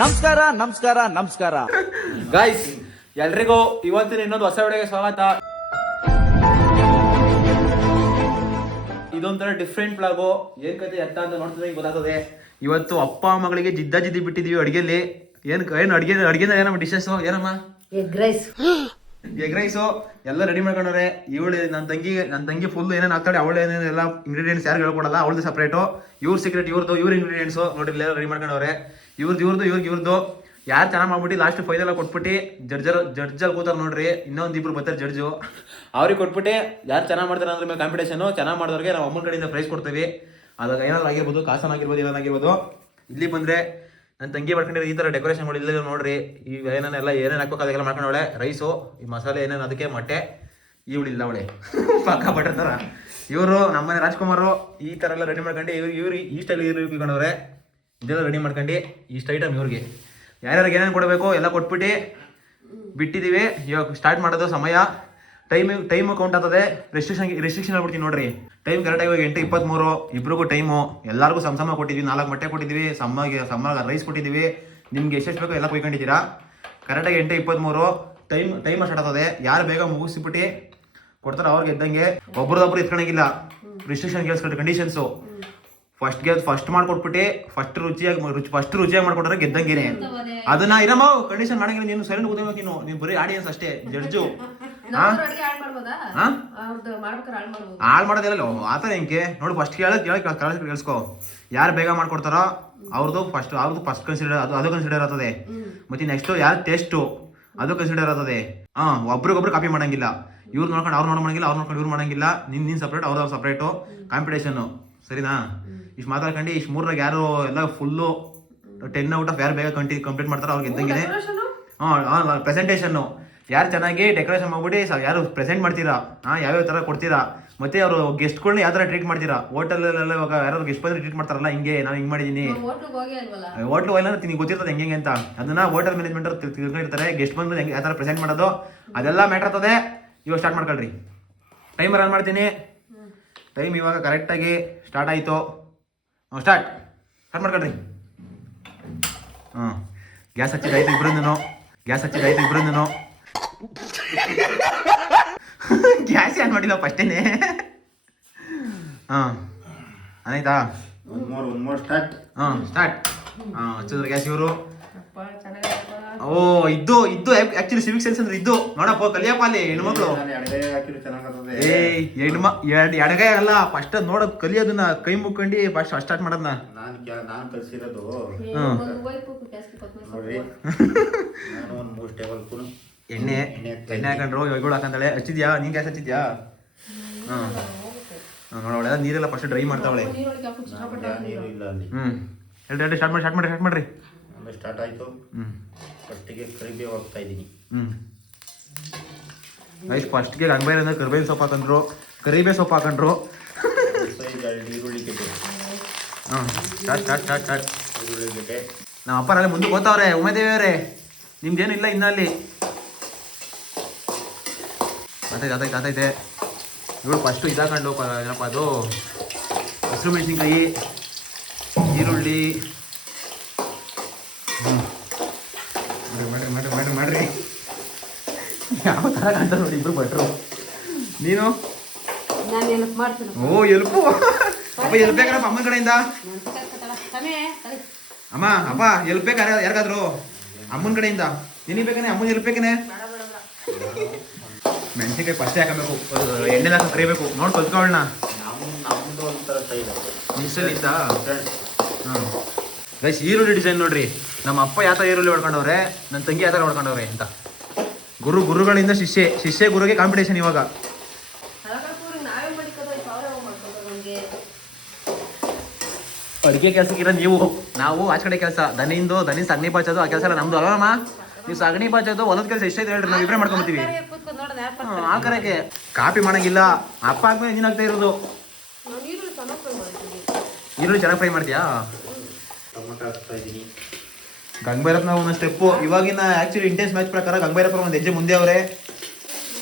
ನಮಸ್ಕಾರ ನಮಸ್ಕಾರ ನಮಸ್ಕಾರ ಗಾಯ್ಸ್, ಎಲ್ರಿಗೂ ಇವತ್ತಿನ ಇನ್ನೊಂದು ಹೊಸ ವಿಡಿಯೋಗೆ ಸ್ವಾಗತ. ಇದೊಂಥರ ಡಿಫ್ರೆಂಟ್ ಬ್ಲಾಗು. ಏನ್ ಕತೆ ಎತ್ತ ಅಂತ ನೋಡ್ತಿದ್ರೆ ಗೊತ್ತಾಗ್ತದೆ. ಇವತ್ತು ಅಪ್ಪ ಮಗಳಿಗೆ ಜಿದ್ದಿ ಬಿಟ್ಟಿದೀವಿ ಅಡಿಗೆಲಿ. ಏನ್ ಅಡಿಗೆ ಏನಮ್ಮ ಡಿಶಸ್? ಏನಮ್ಮ? ಎಗ್ ರೈಸು ಎಲ್ಲ ರೆಡಿ ಮಾಡ್ಕೊಂಡವ್ರೆ. ಇವಳು ನನ್ನ ತಂಗಿ ಫುಲ್ ಏನೇನು ಆಗ್ತಾಳೆ, ಅವಳು ಏನೇನೆಲ್ಲ ಇಂಗ್ರೀಡಿಯೆಂಟ್ಸ್ ಯಾರು ಹೇಳ್ಕೊಡಲ್ಲ, ಅವಳದು ಸಪ್ರೇಟು. ಇವ್ರ ಸೀಕ್ರೆಟ್ ಇವ್ರದ್ದು, ಇವ್ರ ಇಂಗ್ರೀಡಿಯೆಂಟ್ಸು ನೋಡಿ ಎಲ್ಲ ರೆಡಿ ಮಾಡ್ಕೊಂಡವ್ರೆ. ಇವ್ರದ್ದು ಯಾರು ಚೆನ್ನಾಗಿ ಮಾಡ್ಬಿಟ್ಟು ಲಾಸ್ಟ್ ಫೈನಲ್ ಕೊಟ್ಬಿಟ್ಟು ಜಡ್ಜಲ್ಲಿ ಕೂತಾರೆ ನೋಡ್ರಿ. ಇನ್ನೊಂದಿಬ್ರು ಬರ್ತಾರೆ ಜಡ್ಜು, ಅವ್ರಿಗೆ ಕೊಟ್ಬಿಟ್ಟು ಯಾರು ಚೆನ್ನಾಗಿ ಮಾಡ್ತಾರೆ ಅಂದ್ರೆ ಮೇಲೆ ಕಾಂಪಿಟೇಷನು. ಚೆನ್ನಾಗಿ ಮಾಡಿದವ್ರಿಗೆ ನಾವು ಅಮ್ಮನ ಕಡೆಯಿಂದ ಪ್ರೈಸ್ ಕೊಡ್ತೀವಿ. ಅದಾಗ ಏನಾದ್ರು ಆಗಿರ್ಬೋದು, ಕಾಸನಾಗಿರ್ಬೋದು, ಏನಾಗಿರ್ಬೋದು. ಇಲ್ಲಿ ಬಂದರೆ ನನ್ನ ತಂಗಿ ಮಾಡ್ಕೊಂಡಿರೋ ಈ ಥರ ಡೆಕೋರೇಷನ್ ಮಾಡಿ ಇಲ್ಲ ನೋಡ್ರಿ. ಈಗ ಏನೇನು ಹಾಕ್ಬೇಕು ಅದೆಲ್ಲ ಮಾಡ್ಕೊಂಡವಳೆ. ರೈಸು, ಈ ಮಸಾಲೆ ಏನೇನು ಅದಕ್ಕೆ ಮೊಟ್ಟೆ. ಇವಳಿಲ್ಲ ಅವಳೆ ಪಕ್ಕ ಬಟರ್ ಥರ. ಇವರು ನಮ್ಮನೆ ರಾಜ್ಕುಮಾರು ಈ ಥರ ಎಲ್ಲ ರೆಡಿ ಮಾಡ್ಕೊಂಡು ಇವ್ರಿಗೆ ಈ ಸ್ಟೈಲ್ ಇಟ್ಕೊಂಡವ್ರೆ. ಇದೆಲ್ಲ ರೆಡಿ ಮಾಡ್ಕೊಂಡು ಇಷ್ಟು ಐಟಮ್ ಇವ್ರಿಗೆ ಯಾರ್ಯಾರಿಗೆ ಏನೇನು ಕೊಡಬೇಕು ಎಲ್ಲ ಕೊಟ್ಬಿಟ್ಟು ಬಿಟ್ಟಿದ್ದೀವಿ. ಇವಾಗ ಸ್ಟಾರ್ಟ್ ಮಾಡೋದು ಸಮಯ. ಟೈಮು ಕೌಂಟ್ ಆಗ್ತದೆ. ರೆಸ್ಟ್ರಿಕ್ಷನ್ ಹೇಳ್ಬಿಡ್ತೀನಿ ನೋಡ್ರಿ. ಟೈಮ್ ಕರೆಕ್ಟಾಗಿ ಇವಾಗ 8:23. ಇಬ್ರಿಗೂ ಟೈಮು ಎಲ್ಲರಿಗೂ ಸಮ ಕೊಟ್ಟಿದ್ವಿ. 4 ಮೊಟ್ಟೆ ಕೊಟ್ಟಿದ್ವಿ, ಸಮ್ಮ ರೈಸ್ ಕೊಟ್ಟಿದ್ದೀವಿ. ನಿಮ್ಗೆ ಎಷ್ಟು ಬೇಕೋ ಎಲ್ಲ ಕೊಯ್ಕೊಂಡಿದ್ದೀರಾ. ಕರೆಕ್ಟಾಗಿ 8:23 ಟೈಮ್ ಸ್ಟಾರ್ಟ್ ಆಗ್ತದೆ. ಯಾರು ಬೇಗ ಮುಗಿಸ್ಬಿಟ್ಟು ಕೊಡ್ತಾರೆ ಅವ್ರಿಗೆ ಇದ್ದಂಗೆ. ಒಬ್ರದೊಬ್ರು ಇಟ್ಕೊಳಂಗಿಲ್ಲ. ರಿಸ್ಟ್ರಿಕ್ಷನ್ ಕೇಳಿಸ್ಕೊಂಡು ಕಂಡೀಷನ್ಸು ಫಸ್ಟ್ ಮಾಡ್ಕೊಟ್ಬಿಟ್ಟು ಫಸ್ಟ್ ರುಚಿಯಾಗಿ ಮಾಡ್ಕೊಟ್ರೆ ಗೆದ್ದಂಗೇನೆ. ಅದನ್ನ ಇರಮ್ಮ ಕಂಡೀಷನ್ ಮಾಡಂಗಿಲ್ಲ. ನೀನು ಸೈಲೆಂಟ್ ಕೂತ್ಬೇಕು. ನೀನು ಬರೀ ಆಡಿಯನ್ಸ್ ಅಷ್ಟೇ. ಜಡ್ಜು ಹಾಳು ಮಾಡೋದಿಲ್ಲ ಆತರ. ಹಿಂಗೆ ನೋಡಿ, ಫಸ್ಟ್ ಕೇಳಿಸ್ಕೊ. ಯಾರು ಬೇಗ ಮಾಡ್ಕೊಡ್ತಾರೋ ಅವ್ರದ್ದು ಫಸ್ಟ್ ಕನ್ಸಿಡರ್ ಅದು ಕನ್ಸಿಡರ್ ಆಗ್ತದೆ. ಮತ್ತೆ ನೆಕ್ಸ್ಟ್ ಯಾರು ಟೇಸ್ಟು ಅದು ಕನ್ಸಿಡರ್ ಆಗ್ತದೆ. ಒಬ್ರಿಗೊಬ್ರು ಕಾಪಿ ಮಾಡಂಗಿಲ್ಲ. ಇವ್ರು ನೋಡ್ಕೊಂಡು ಅವ್ರು ಮಾಡಂಗಿಲ್ಲ, ಅವ್ರು ನೋಡ್ಕೊಂಡು ಇವ್ರು ಮಾಡಂಗಿಲ್ಲ. ನೀನು ಸಪ್ರೇಟ್, ಅವ್ರವ್ರು ಸಪ್ರೇಟು. ಕಾಂಪಿಟೇಷನ್ನು ಸರಿನಾ? ಇಷ್ಟು ಮಾತಾಡ್ಕೊಂಡು ಇಷ್ಟು ಮೂರಾಗ ಯಾರು ಎಲ್ಲ ಫುಲ್ಲು 10 ಔಟ್ ಆಫ್ ಯಾರು ಬೇಗ ಕಂಪ್ಲೀಟ್ ಮಾಡ್ತಾರೋ ಅವ್ರಿಗೆ ಇದ್ದಂಗೆ. ಪ್ರೆಸೆಂಟೇಷನ್ನು ಯಾರು ಚೆನ್ನಾಗಿ ಡೆಕೋರೇಷನ್ ಮಾಡ್ಬಿಟ್ಟು ಯಾರು ಪ್ರೆಸೆಂಟ್ ಮಾಡ್ತೀರಾ, ಯಾವ್ಯಾವ ಥರ ಕೊಡ್ತೀರಾ, ಮತ್ತೆ ಅವರು ಗೆಸ್ಟ್ಗಳನ್ನ ಯಾವ ಥರ ಟ್ರೀಟ್ ಮಾಡ್ತೀರಾ. ಹೋಟೆಲಲ್ಲೆಲ್ಲ ಇವಾಗ ಯಾರು ಗೆಸ್ಟ್ ಬಂದರೆ ಟ್ರೀಟ್ ಮಾಡ್ತಾರಲ್ಲ, ಹಿಂಗೆ ನಾನು ಹಿಂಗೆ ಮಾಡಿದ್ದೀನಿ. ಹೋಟ್ಲು ಹೋಗಿಲ್ಲ ನಿನಗೆ ಗೊತ್ತಿರ್ತದೆ ಹೆಂಗೆ ಅಂತ. ಅದನ್ನ ಹೋಟೆಲ್ ಮ್ಯಾನೇಜ್ಮೆಂಟ್ ಅವ್ರು ತಿಳ್ಕೊಂಡಿರ್ತಾರೆ. ಗೆಸ್ಟ್ ಬಂದು ಹೆಂಗೆ ಯಾವ ಥರ ಪ್ರೆಸೆಂಟ್ ಮಾಡೋದು ಅದೆಲ್ಲ ಮ್ಯಾಟ್ರ್ ಆಗ್ತದೆ. ಇವಾಗ ಸ್ಟಾರ್ಟ್ ಮಾಡ್ಕೊಳ್ರಿ. ಟೈಮರ್ ಆನ್ ಮಾಡ್ತೀನಿ. ಟೈಮ್ ಇವಾಗ ಕರೆಕ್ಟಾಗಿ ಸ್ಟಾರ್ಟ್ ಆಯಿತು. ಸ್ಟಾರ್ಟ್ ಮಾಡ್ಕೊಳ್ರಿ. ಗ್ಯಾಸ್ ಹಚ್ಚಿದಾಯ್ತು ಇಬ್ಬರನ್ನು. ಗ್ಯಾಸ್ ಏನು ಮಾಡಿಲ್ಲ ಫಸ್ಟೇನೆ. ಆಯ್ತಾ? ಸ್ಟಾರ್ಟ್. ಹಚ್ಚಿದ್ರು ಗ್ಯಾಸ್ ಇವರು. ಇದ್ದು ಆಕ್ಚುಲಿ ಸಿವಿಕ್ ಸೆನ್ಸ್ ಅಂದ್ರೆ ಇದ್ದು ನೋಡಪ್ಪ, ಕಲಿಯಪ್ಪ ಅಲ್ಲಿ ಹೆಣ್ಮಕ್ಳು. ಎಡಗೈ ಅಲ್ಲ, ಫಸ್ಟ್ ನೋಡೋದು ಕಲಿಯೋದನ್ನ ಕೈ ಮುಕ್ಕೊಂಡು ಫಸ್ಟ್ ಸ್ಟಾರ್ಟ್ ಮಾಡೋದನ್ನ. ನಾನು ಕಲಿಸಿರೋದು ಎಣ್ಣೆ ಹಾಕೊಂಡ್ರು. ಇವಾಗ ಹಾಕಂತಾಳೆ. ಹಚ್ಚಿದ್ಯಾ ನೀನ್? ಗ್ಯಾಸ್ ಹಚ್ಚಿದ್ಯಾ? ನೋಡವಳೆ ನೀರೆಲ್ಲ ಫಸ್ಟ್ ಡ್ರೈ ಮಾಡ್ತಾವಳೆ. ಹೇಳ್ರಿ ಸ್ಟಾರ್ಟ್ ಮಾಡ್ರಿ. ಸ್ಟಾರ್ಟ್ ಆಯ್ತು. ಫಸ್ಟಿಗೆ ಕರಿಬೇವು ಹಾಕ್ತಾ ಇದ್ದೀನಿ. ಫಸ್ಟ್ಗೆ ಗಂಗಬೇರೆ ಅಂದ್ರೆ ಕರಿಬೇವಿನ ಸೊಪ್ಪು ಹಾಕೊಂಡ್ರು. ಈರುಳ್ಳಿ ಗೆಡ್ಡೆ. ಸ್ಟಾರ್ಟ್. ಈರುಳ್ಳಿ ಗೆಡ್ಡೆ. ನಮ್ಮ ಅಪ್ಪರಲ್ಲಿ ಮುಂದೆ ಗೊತ್ತವ್ರೆ. ಉಮೇದೇವಿ ಅವರೇ, ನಿಮ್ದೇನು ಇಲ್ಲ ಇನ್ನಲ್ಲಿ. ಆತೈತೆ. ಇವಳು ಫಸ್ಟು ಇದಾಕೊಂಡು ಏನಪ್ಪ ಅದು, ಹಸಿರು ಮೆಣಸಿನ್ಕಾಯಿ, ಈರುಳ್ಳಿ. ಮಾಡ್ರಿ. ಯಾವ ಥರ ಕಾಣ್ತ ನೋಡಿ ಇಬ್ರು ಭಟ್ರು. ನೀನು ಎಲ್ಪು ಅಪ್ಪ ಎಲ್ಪ್ ಬೇಕಪ್ಪ ಅಮ್ಮನ ಕಡೆಯಿಂದ. ಅಪ್ಪ ಎಲ್ಪ್ ಬೇಕಾ ಯಾರಿಗಾದ್ರು ಅಮ್ಮನ ಕಡೆಯಿಂದ? ನಿನಗೆ ಬೇಕನೆ ಅಮ್ಮನ ಎಲ್ಪ್ ಬೇಕನೆ? ಮೆಣಸಿನ್ಕಾಯಿ ಫಸ್ಟೇ ಹಾಕಬೇಕು, ಎಣ್ಣೆಲ್ಲ ಕರಿಬೇಕು. ನೋಡಿ ಕಲ್ತ್ಕೊಳ್ಳೋಣ. ಗೈಸ್, ಈರುಳ್ಳಿ ಡಿಸೈನ್ ನೋಡ್ರಿ. ನಮ್ಮ ಅಪ್ಪ ಯಾವ ಥರ ಈರುಳ್ಳಿ ಹೊಡ್ಕೊಂಡವ್ರೆ, ನನ್ನ ತಂಗಿ ಯಾವ ಥರ ಹೊಡ್ಕೊಂಡವ್ರೆ ಅಂತ. ಗುರುಗಳಿಂದ ಶಿಷ್ಯ ಗುರುಗೆ ಕಾಂಪಿಟೇಷನ್ ಇವಾಗ. ಅಡುಗೆ ಕೆಲಸಕ್ಕಿರೋ ನಾವು ಆಚ ಕಡೆ ಕೆಲಸ. ದನಿ ಸಗಣಿ ಬಾಚೋದು ಆ ಕೆಲಸ ಎಲ್ಲ ನಮ್ದು ಅಲ್ಲಮ್ಮ. ನೀವು ಸಗಣಿ ಬಾಚೋದು ಹೊಲದ ಕೆಲಸ ಎಷ್ಟೇ ಹೇಳ್ರಿ, ನಾವು ಇಬ್ಬರೇ ಮಾಡ್ಕೊಂಬತ್ತೀವಿ. ಆ ಕರೆಗೆ ಕಾಪಿ ಮಾಡಂಗಿಲ್ಲ. ಅಪ್ಪ ಆದ್ಮೇಲೆ ನೀನು ಆಗ್ತಾ ಇರೋದು. ಈರುಳ್ಳಿ ಚೆನ್ನಾಗಿ ಫ್ರೈ ಮಾಡ್ತೀಯಾ? ಗಂಗಭೈರಪ್ಪನ ಒಂದೊಂದು ಸ್ಟೆಪ್ಪು. ಇವಾಗಿನ ಆ್ಯಕ್ಚುಲಿ ಇಂಟೆನ್ಸ್ ಮ್ಯಾಚ್ ಪ್ರಕಾರ ಗಂಗಭೈರಪ್ಪನ ಒಂದು ಹೆಜ್ಜೆ ಮುಂದೆ ಅವರೇ.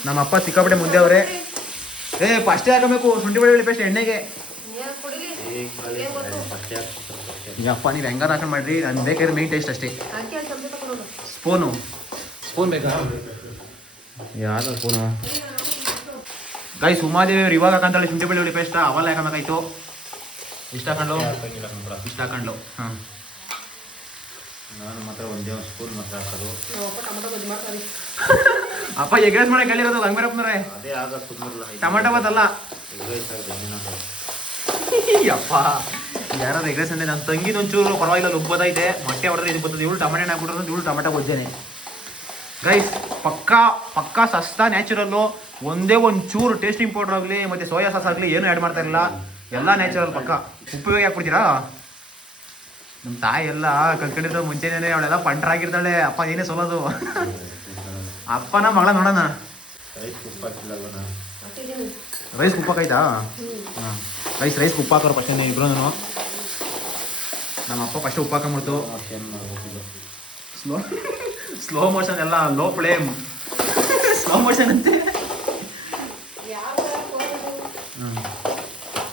ನಮ್ಮ ಅಪ್ಪ ಸಿಕ್ಕಾಪಟ್ಟೆ ಮುಂದೆ ಅವರೇ. ಫಸ್ಟೇ ಹಾಕಬೇಕು ಶುಂಠಿ ಬೆಳ್ಳುಳ್ಳಿ ಪೇಸ್ಟ್ ಎಣ್ಣೆಗೆ. ಈಗ ಅಪ್ಪ ನೀವು ಹೆಂಗಾರು ಹಾಕೊಂಡು ಮಾಡ್ರಿ, ನಾನು ಬೇಕಾದ್ರೆ ಮೇನ್ ಟೇಸ್ಟ್ ಅಷ್ಟೇ. ಸ್ಪೂನ್ ಬೇಕಾ? ಯಾವ್ದು ಸ್ಪೂನು? ಗೈಸ್ ಉಮಾದೇವಿ ಅವ್ರು ಇವಾಗ ಹಾಕಂತಾಳೆ ಶುಂಠಿ ಬೆಳ್ಳುಳ್ಳಿ ಪೇಸ್ಟ್, ಅವೆಲ್ಲ ಹಾಕಬೇಕಾಯ್ತು. ಇಷ್ಟ ಹಾಕೊಂಡು ಇಷ್ಟ ಹಾಕೊಂಡು ಹಾಂ. ನಾನು ಮಾತ್ರ ಒಂದೇ ಒಂದು ಸ್ಪೂನ್ ಮಾತ್ರ ಹಾಕೋದು. ಅಪ್ಪ ಎಗ್ ರೈಸ್ ಮಾಡಕ್ಕೆ ಹೇಳಿರೋದು ಹಂಗರಪ್ಪನವ್ರೆ. ಅದೇ ಆಗ ಕುಂದ್ರಲ್ಲ. ಟೊಮೆಟೊ ಬಾತಲ್ಲ ಎಗ್ ರೈಸ್ ಆಗಿದೆ. ಅಪ್ಪ ಯಾರಾದ್ರು ಎಗ್ ರೈಸ್ ಅಂದರೆ ನನ್ನ ತಂಗಿದ ಒಂಚೂರು ಪರವಾಗಿಲ್ಲ ಉಬ್ಬದೈತೆ, ಮೊಟ್ಟೆ ಹೊಡೆದ್ರೆ ಇದು ಬರ್ತದೆ. ಇವಳು ಟೊಮೆಟೊ ಹಾಕ್ಬಿಟ್ರೆ ಇವಳು ಟೊಮೆಟೊ ಗೊಜ್ಜೇನೆ. ಗೈಸ್ ಪಕ್ಕಾ ಸಸ್ತಾ ನ್ಯಾಚುರಲ್ಲು. ಒಂದೇ ಒಂಚೂರು ಟೇಸ್ಟಿಂಗ್ ಪೌಡ್ರ್ ಆಗಲಿ ಮತ್ತು ಸೋಯಾ ಸಾಸ್ ಆಗಲಿ ಏನು ಆ್ಯಡ್ ಮಾಡ್ತಾ ಇರಲಿಲ್ಲ, ಎಲ್ಲ ನ್ಯಾಚುರಲ್ ಪಕ್ಕ. ಉಪ್ಪಿಗೆ ಹಾಕ್ಬಿಡ್ತೀರಾ? ನಮ್ಮ ತಾಯಿ ಎಲ್ಲ ಕಲ್ಕೊಂಡಿರೋ ಮುಂಚೆನೇ ಅವಳೆಲ್ಲ ಪಂಟ್ರಾಗಿರ್ತಾಳೆ. ಅಪ್ಪ ಏನೇ ಸೋಲೋದು. ಅಪ್ಪನ ಮಗಳ ನೋಡೋಣ. ರೈಸ್ ಉಪ್ಪು ಹಾಕಿಲ್ಲ. ರೈಸ್ ಉಪ್ಪಾಕೈತಾ? ಹಾಂ ರೈಸ್ ಉಪ್ಪು ಹಾಕೋರು ಫಸ್ಟೇ ಇಬ್ರು. ನಮ್ಮ ಅಪ್ಪ ಫಸ್ಟ್ ಉಪ್ಪು ಹಾಕೊಂಬಿಡ್ತು. ಸ್ಲೋ ಮೋಷನ್ ಎಲ್ಲ ಲೋ ಫ್ಲೇಮ್ ಸ್ಲೋ ಮೋಷನ್ ಅಂತೆ.